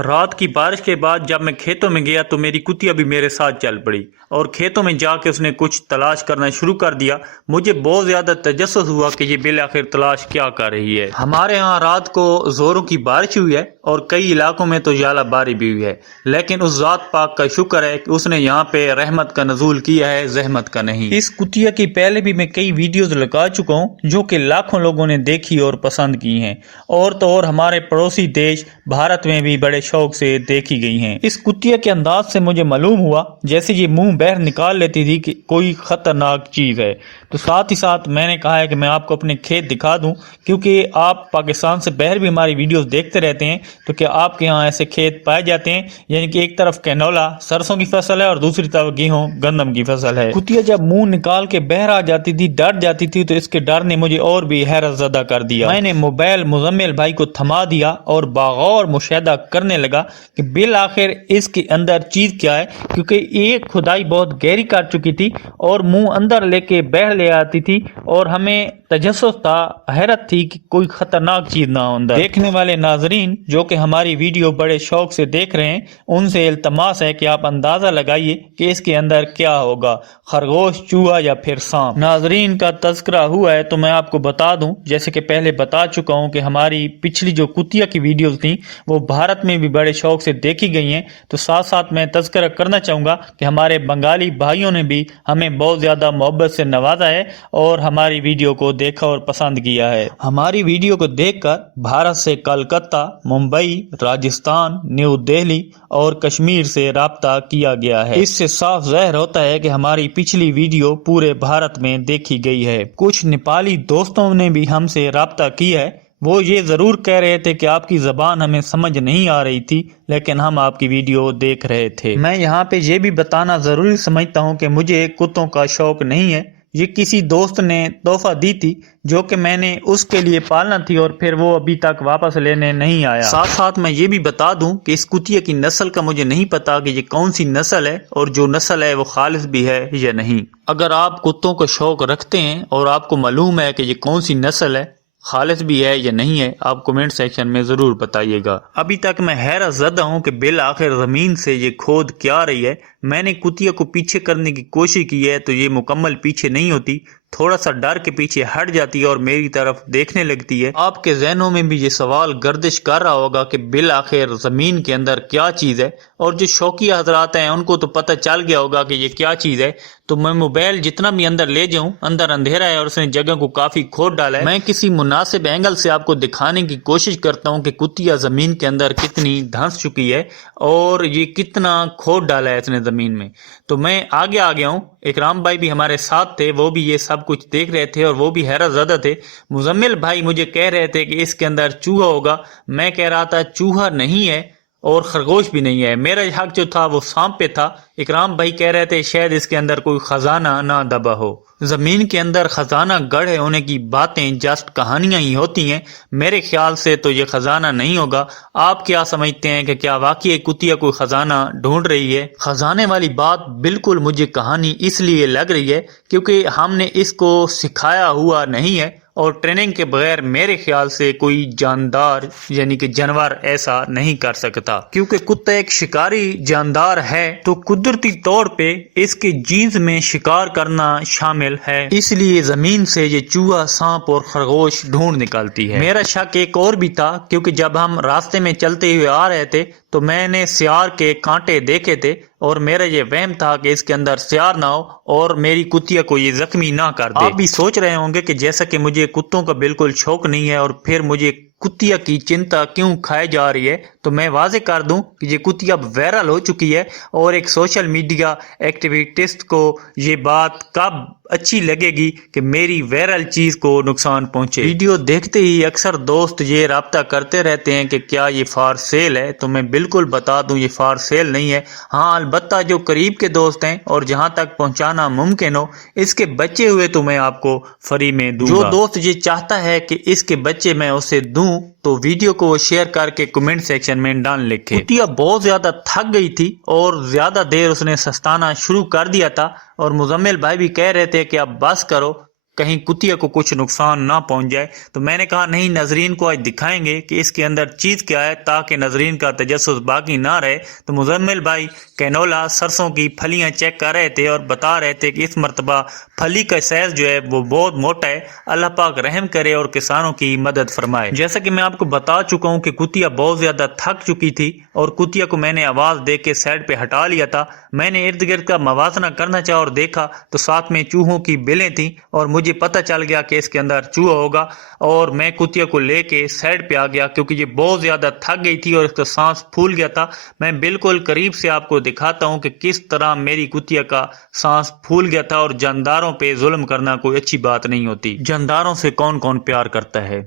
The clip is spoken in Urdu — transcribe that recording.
رات کی بارش کے بعد جب میں کھیتوں میں گیا تو میری کتیا بھی میرے ساتھ چل پڑی اور کھیتوں میں جا کے اس نے کچھ تلاش کرنا شروع کر دیا۔ مجھے بہت زیادہ تجسس ہوا کہ یہ بالآخر تلاش کیا کر رہی ہے۔ ہمارے ہاں رات کو زوروں کی بارش ہوئی ہے اور کئی علاقوں میں تو ژالہ باری بھی ہوئی ہے، لیکن اس ذات پاک کا شکر ہے کہ اس نے یہاں پہ رحمت کا نزول کیا ہے، زحمت کا نہیں۔ اس کتیا کی پہلے بھی میں کئی ویڈیوز لگا چکا ہوں جو کہ لاکھوں لوگوں نے دیکھی اور پسند کی ہیں، اور تو اور ہمارے پڑوسی دیش بھارت میں بھی بڑے شوق سے دیکھی گئی ہیں۔ اس کتیا کے انداز سے مجھے معلوم ہوا جیسے یہ منہ باہر نکال لیتی تھی کہ کوئی خطرناک چیز ہے، تو ساتھ ہی ساتھ میں نے کہا ہے کہ میں آپ کو اپنے کھیت دکھا دوں، کیونکہ آپ پاکستان سے باہر بھی ہماری ویڈیوز دیکھتے رہتے ہیں، تو کیا آپ کے ہاں ایسے کھیت پائے جاتے ہیں؟ یعنی کہ ایک طرف کینولا سرسوں کی فصل ہے اور دوسری طرف گیہوں گندم کی فصل ہے۔ کتیا جب منہ نکال کے باہر آ جاتی تھی، ڈر جاتی تھی، تو اس کے ڈر نے مجھے اور بھی حیرت زدہ کر دیا۔ میں نے موبائل مزمل بھائی کو تھما دیا اور باغور مشاہدہ کرنے لگا کہ بالآخر اس کے اندر چیز کیا ہے، کیونکہ ایک کھدائی بہت گہری کر چکی تھی اور منہ اندر لے کے باہر لے آتی تھی، اور ہمیں تجسس تھا، حیرت تھی کہ کوئی خطرناک چیز نہ ہو اندر۔ دیکھنے والے ناظرین جو کہ ہماری ویڈیو بڑے شوق سے دیکھ رہے ہیں، ان سے التماس ہے کہ آپ اندازہ لگائیے کہ اس کے اندر کیا ہوگا، خرگوش، چوہا یا پھر سانپ۔ ناظرین کا تذکرہ ہوا ہے تو میں آپ کو بتا دوں، جیسے کہ پہلے بتا چکا ہوں کہ ہماری پچھلی جو کتیا کی ویڈیوز تھیں وہ بھارت میں بھی بڑے شوق سے دیکھی گئی ہیں، تو ساتھ ساتھ میں تذکرہ کرنا چاہوں گا کہ ہمارے بنگالی بھائیوں نے بھی ہمیں بہت زیادہ محبت سے نوازا ہے اور ہماری ویڈیو کو دیکھا اور پسند کیا ہے۔ ہماری ویڈیو کو دیکھ کر بھارت سے کلکتہ، ممبئی، راجستھان، نیو دہلی اور کشمیر سے رابطہ کیا گیا ہے۔ اس سے صاف ظاہر ہوتا ہے کہ ہماری پچھلی ویڈیو پورے بھارت میں دیکھی گئی ہے۔ کچھ نیپالی دوستوں نے بھی ہم سے رابطہ کیا ہے، وہ یہ ضرور کہہ رہے تھے کہ آپ کی زبان ہمیں سمجھ نہیں آ رہی تھی، لیکن ہم آپ کی ویڈیو دیکھ رہے تھے۔ میں یہاں پہ یہ بھی بتانا ضروری سمجھتا ہوں کہ مجھے کتوں کا شوق نہیں ہے، یہ کسی دوست نے تحفہ دی تھی جو کہ میں نے اس کے لیے پالنا تھی، اور پھر وہ ابھی تک واپس لینے نہیں آیا۔ ساتھ ساتھ میں یہ بھی بتا دوں کہ اس کتیا کی نسل کا مجھے نہیں پتا کہ یہ کون سی نسل ہے، اور جو نسل ہے وہ خالص بھی ہے یا نہیں۔ اگر آپ کتوں کا شوق رکھتے ہیں اور آپ کو معلوم ہے کہ یہ کون سی نسل ہے، خالص بھی ہے یا نہیں ہے، آپ کومنٹ سیکشن میں ضرور بتائیے گا۔ ابھی تک میں حیرت زدہ ہوں کہ بالآخر زمین سے یہ کھود کیا رہی ہے۔ میں نے کتیا کو پیچھے کرنے کی کوشش کی ہے تو یہ مکمل پیچھے نہیں ہوتی، تھوڑا سا ڈر کے پیچھے ہٹ جاتی ہے اور میری طرف دیکھنے لگتی ہے۔ آپ کے ذہنوں میں بھی یہ سوال گردش کر رہا ہوگا کہ بالآخر زمین کے اندر کیا چیز ہے، اور جو شوقیہ حضرات ہیں ان کو تو پتہ چل گیا ہوگا کہ یہ کیا چیز ہے۔ تو میں موبائل جتنا بھی اندر لے جاؤں، اندر اندھیرا ہے اور اس نے جگہ کو کافی کھود ڈالا ہے۔ میں کسی مناسب اینگل سے آپ کو دکھانے کی کوشش کرتا ہوں کہ کتیا زمین کے اندر کتنی دھنس چکی ہے اور یہ کتنا کھود ڈالا ہے اس نے زمین میں۔ تو میں آگے آ گیا ہوں، اکرام بھائی بھی ہمارے ساتھ تھے، وہ بھی یہ سب کچھ دیکھ رہے تھے اور وہ بھی حیرت زدہ تھے۔ مزمل بھائی مجھے کہہ رہے تھے کہ اس کے اندر چوہا ہوگا، میں کہہ رہا تھا چوہا نہیں ہے اور خرگوش بھی نہیں ہے، میرا حق جو تھا وہ سانپ پہ تھا۔ اکرام بھائی کہہ رہے تھے شاید اس کے اندر کوئی خزانہ نہ دبا ہو۔ زمین کے اندر خزانہ گڑھے ہونے کی باتیں جسٹ کہانیاں ہی ہوتی ہیں، میرے خیال سے تو یہ خزانہ نہیں ہوگا۔ آپ کیا سمجھتے ہیں کہ کیا واقعی کتیا کوئی خزانہ ڈھونڈ رہی ہے؟ خزانے والی بات بالکل مجھے کہانی اس لیے لگ رہی ہے کیونکہ ہم نے اس کو سکھایا ہوا نہیں ہے، اور ٹریننگ کے بغیر میرے خیال سے کوئی جاندار یعنی کہ جانور ایسا نہیں کر سکتا، کیونکہ کتا ایک شکاری جاندار ہے تو قدرتی طور پہ اس کے جینز میں شکار کرنا شامل ہے، اس لیے زمین سے یہ چوہا، سانپ اور خرگوش ڈھونڈ نکالتی ہے۔ میرا شک ایک اور بھی تھا، کیونکہ جب ہم راستے میں چلتے ہوئے آ رہے تھے تو میں نے سیار کے کانٹے دیکھے تھے، اور میرا یہ وہم تھا کہ اس کے اندر سیار نہ ہو اور میری کتیا کو یہ زخمی نہ کر دے۔ آپ بھی سوچ رہے ہوں گے کہ جیسا کہ مجھے کتوں کا بالکل شوق نہیں ہے اور پھر مجھے کتیا کی چنتا کیوں کھائے جا رہی ہے، تو میں واضح کر دوں کہ یہ کتیا اب وائرل ہو چکی ہے، اور ایک سوشل میڈیا ایکٹیویسٹ کو یہ بات کب اچھی لگے گی کہ میری وائرل چیز کو نقصان پہنچے۔ ویڈیو دیکھتے ہی اکثر دوست یہ رابطہ کرتے رہتے ہیں کہ کیا یہ فار سیل ہے، تو میں بالکل بتا دوں یہ فار سیل نہیں ہے۔ ہاں البتہ جو قریب کے دوست ہیں اور جہاں تک پہنچانا ممکن ہو، اس کے بچے ہوئے تو میں آپ کو فری میں دوں گا۔ جو دوست یہ چاہتا ہے کہ اس کے بچے میں اسے دوں تو ویڈیو کو شیئر کر کے کمنٹ سیکشن میں ڈال لکھے۔ کتیا بہت زیادہ تھک گئی تھی اور زیادہ دیر اس نے سستانا شروع کر دیا تھا، اور مزمل بھائی بھی کہہ رہے تھے کہ اب بس کرو، کہیں کتیا کو کچھ نقصان نہ پہنچ جائے۔ تو میں نے کہا نہیں، ناظرین کو آج دکھائیں گے کہ اس کے اندر چیز کیا ہے تاکہ ناظرین کا تجسس باقی نہ رہے۔ تو مزمل بھائی کینولا سرسوں کی پھلیاں چیک کر رہے تھے اور بتا رہے تھے کہ اس مرتبہ پھلی کا سائز جو ہے وہ بہت موٹا ہے، اللہ پاک رحم کرے اور کسانوں کی مدد فرمائے۔ جیسا کہ میں آپ کو بتا چکا ہوں کہ کتیا بہت زیادہ تھک چکی تھی اور کتیا کو میں نے آواز دے کے سائڈ پہ ہٹا لیا تھا۔ میں نے ارد گرد کا موازنہ کرنا چاہا اور دیکھا تو ساتھ میں چوہوں کی بلیں تھیں اور مجھے پتہ چل گیا کہ اس کے اندر چوہا ہوگا، اور میں کتیا کو لے کے سائڈ پہ آ گیا کیونکہ یہ بہت زیادہ تھک گئی تھی اور اس کا سانس پھول گیا تھا۔ میں بالکل قریب سے آپ کو دکھاتا ہوں کہ کس طرح میری کتیا کا سانس پھول گیا تھا، اور جانداروں پہ ظلم کرنا کوئی اچھی بات نہیں ہوتی۔ جانداروں سے کون کون پیار کرتا ہے؟